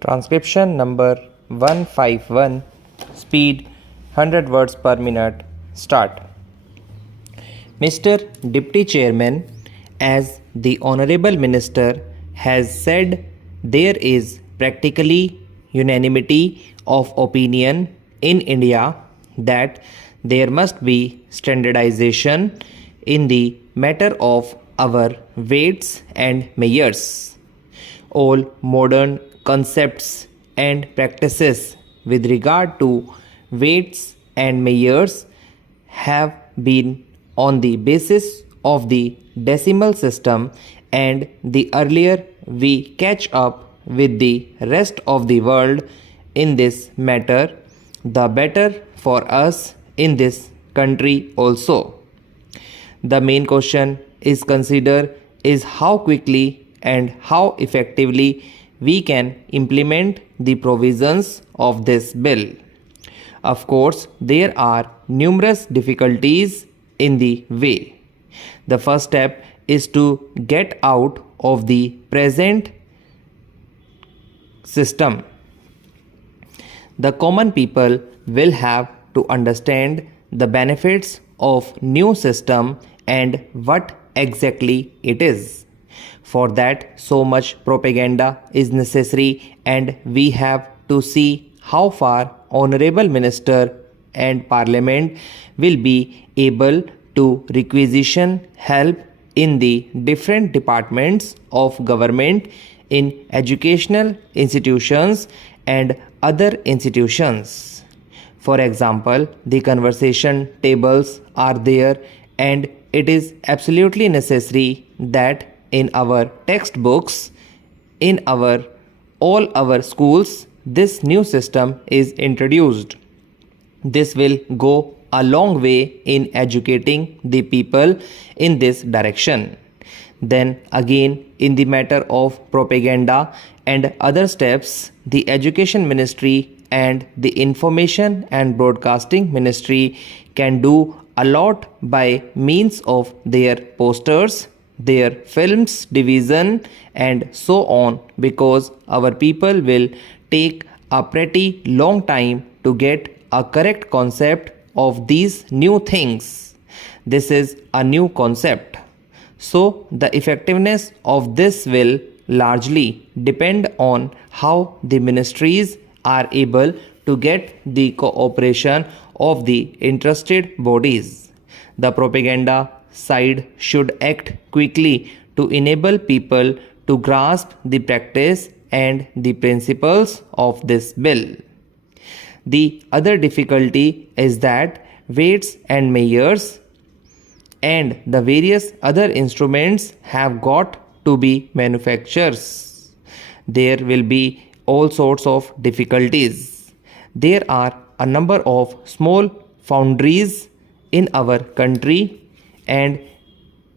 Transcription number 151, speed 100 words per minute. Start. Mr. Deputy Chairman, as the Honorable Minister has said, there is practically unanimity of opinion in India that there must be standardization in the matter of our weights and measures. All modern concepts and practices with regard to weights and measures have been on the basis of the decimal system, and the earlier we catch up with the rest of the world in this matter, the better for us in this country also. The main question is considered is how quickly and how effectively we can implement the provisions of this bill. Of course, there are numerous difficulties in the way. The first step is to get out of the present system. The common people will have to understand the benefits of new system and what exactly it is. For that, so much propaganda is necessary, and we have to see how far Honorable Minister and Parliament will be able to requisition help in the different departments of government, in educational institutions and other institutions. For example, the conversation tables are there, and it is absolutely necessary that in our textbooks, in all our schools, this new system is introduced. This will go a long way in educating the people in this direction. Then again, in the matter of propaganda and other steps, the Education Ministry and the Information and Broadcasting Ministry can do a lot by means of their posters, their films division and so on, because our people will take a pretty long time to get a correct concept of these new things. This is a new concept. So the effectiveness of this will largely depend on how the ministries are able to get the cooperation of the interested bodies. The propaganda side should act quickly to enable people to grasp the practice and the principles of this bill. The other difficulty is that weights and measures and the various other instruments have got to be manufacturers. There will be all sorts of difficulties. There are a number of small foundries in our country, and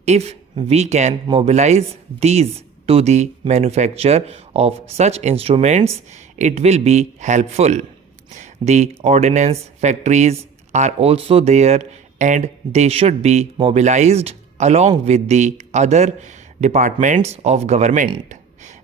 if we can mobilize these to the manufacture of such instruments, it will be helpful. The ordnance factories are also there, and they should be mobilized along with the other departments of government.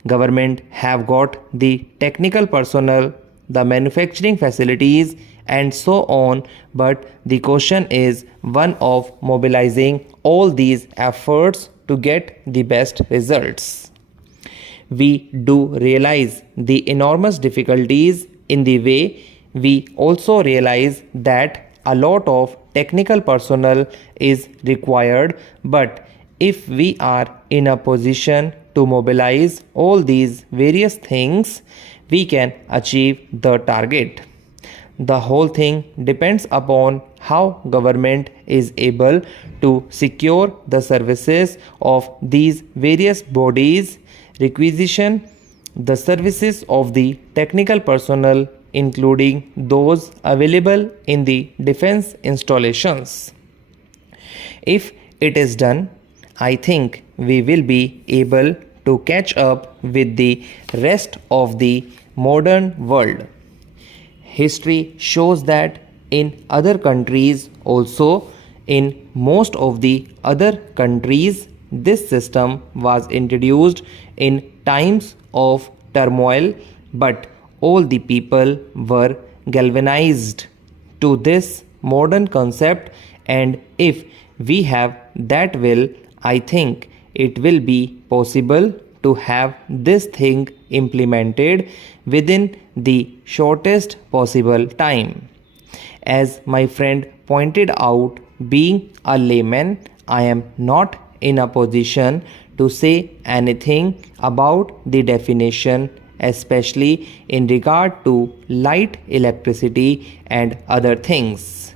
Government have got the technical personnel, the manufacturing facilities and so on, but the question is one of mobilizing all these efforts to get the best results. We do realize the enormous difficulties in the way. We also realize that a lot of technical personnel is required, but if we are in a position to mobilize all these various things, we can achieve the target. The whole thing depends upon how government is able to secure the services of these various bodies, requisition the services of the technical personnel, including those available in the defense installations. If it is done, I think we will be able to catch up with the rest of the modern world. History shows that in other countries also, in most of the other countries, this system was introduced in times of turmoil but all the people were galvanized to this modern concept, and if we have that will, I think it will be possible to have this thing implemented within the shortest possible time. As my friend pointed out, being a layman, I am not in a position to say anything about the definition, especially in regard to light, electricity, and other things.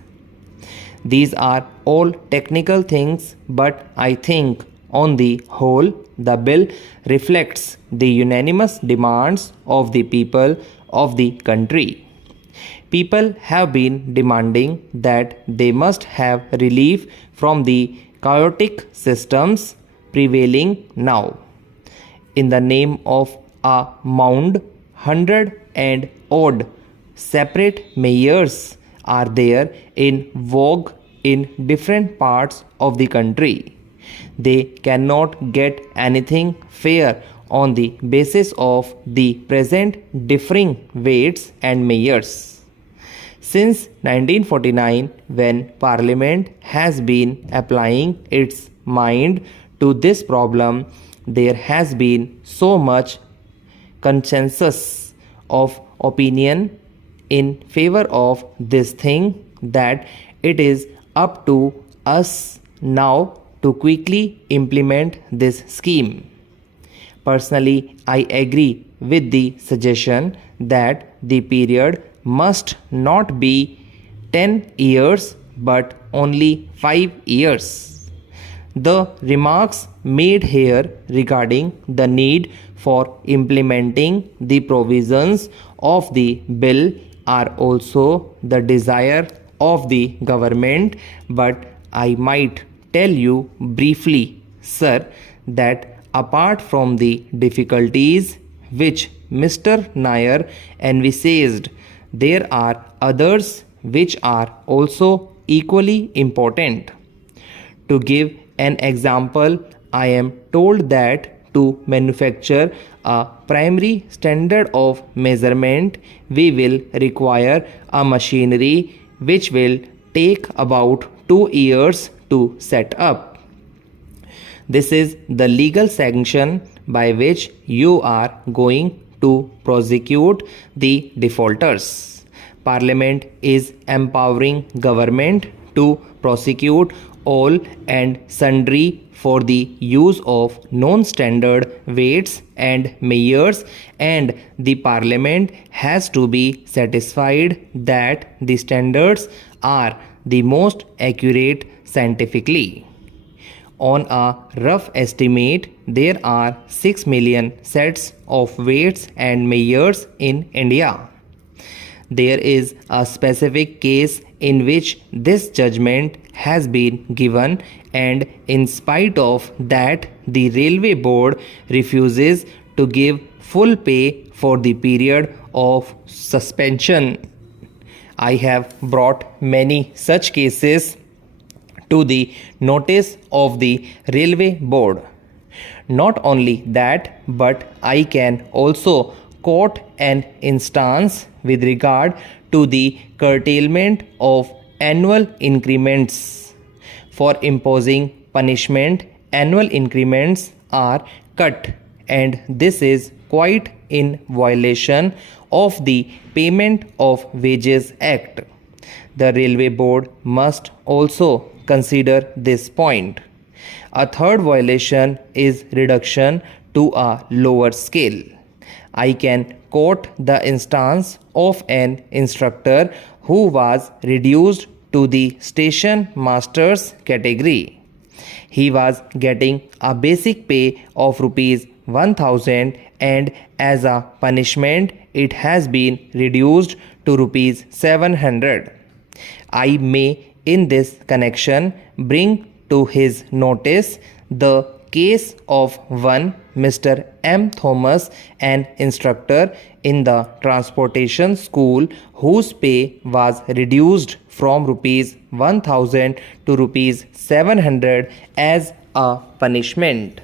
These are all technical things, but I think on the whole, the bill reflects the unanimous demands of the people of the country. People have been demanding that they must have relief from the chaotic systems prevailing now. In the name of a mound, 100 and odd separate mayors are there in vogue in different parts of the country. They cannot get anything fair on the basis of the present differing weights and mayors. Since 1949, when Parliament has been applying its mind to this problem, there has been so much consensus of opinion in favor of this thing that it is up to us now to quickly implement this scheme. Personally, I agree with the suggestion that the period must not be 10 years but only 5 years. The remarks made here regarding the need for implementing the provisions of the bill are also the desire of the government, but I might tell you briefly, sir, that apart from the difficulties which Mr. Nair envisaged, there are others which are also equally important. To give an example, I am told that to manufacture a primary standard of measurement, we will require a machinery which will take about 2 years to set up. This is the legal sanction by which you are going to prosecute the defaulters. Parliament is empowering government to prosecute all and sundry for the use of non-standard weights and measures, and the Parliament has to be satisfied that the standards are the most accurate scientifically. On a rough estimate, there are 6 million sets of weights and measures in India. There is a specific case in which this judgment has been given, and in spite of that, the Railway Board refuses to give full pay for the period of suspension. I have brought many such cases to the notice of the Railway Board. Not only that, but I can also quote an instance with regard to the curtailment of annual increments. For imposing punishment, annual increments are cut, and this is quite in violation of the Payment of Wages Act. The Railway Board must also consider this point. A third violation is reduction to a lower scale. I can quote the instance of an instructor who was reduced to the station master's category. He was getting a basic pay of rupees 1000, and as a punishment it has been reduced to rupees 700. I may in this connection bring to his notice the case of one Mr. M. Thomas, an instructor in the transportation school whose pay was reduced from rupees 1000 to rupees 700 as a punishment.